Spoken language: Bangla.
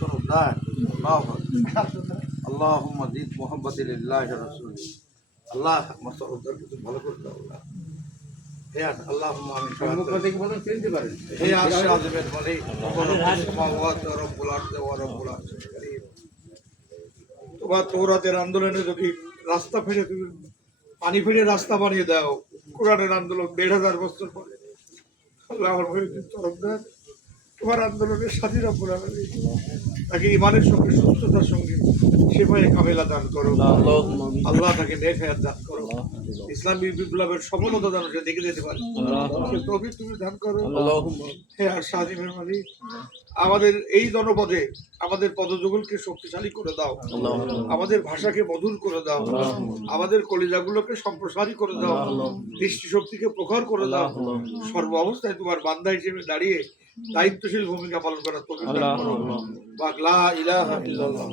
طرفدار الله اللهم زد محبة لله ورسوله الله مسعود ভালো করে দাও আল্লাহ হে আল্লাহুম্মা আমিন সম্মুখে বলেন চিনতে পারেন হে আরশে আযমের মালিক সমাওয়াত ওয়া রব্বুল আরশ ওয়া রব্বুল আরশিল কারীম তোমার তৌরাতের আন্দোলনে যদি রাস্তা ফেলে তুমি পানি ফেলে রাস্তা বানিয়ে দাও কোরআনের আন্দোলন ১,৫০০ বছর পরে আল্লাহর তরফদার তোমার আন্দোলনের সাথী রব্বুল আলামিন তাকে ইমানের সঙ্গে সুস্থতার সঙ্গে সেবায়ে কামেলা দান করো আল্লাহ তাকে নেক হায়াত দান করো ইসলামী বিপ্লবের সফলতা দান সে দেখে যেতে পারে সে তৌফিক তুমি দান করো হে আর শাহিমের মালিক আমাদের এই জনপদে আমাদের পদযুগলকে শক্তিশালী করে দাও আমাদের ভাষাকে মধুর করে দাও আমাদের কলিজাগুলোকে সম্প্রসারী করে দাও দৃষ্টিশক্তিকে প্রখর করে দাও সর্ব অবস্থায় তোমার বান্দা হিসেবে দাঁড়িয়ে দায়িত্বশীল ভূমিকা পালন করার তৌফিক দান করো। লা ইলাহা ইল্লাল্লাহ।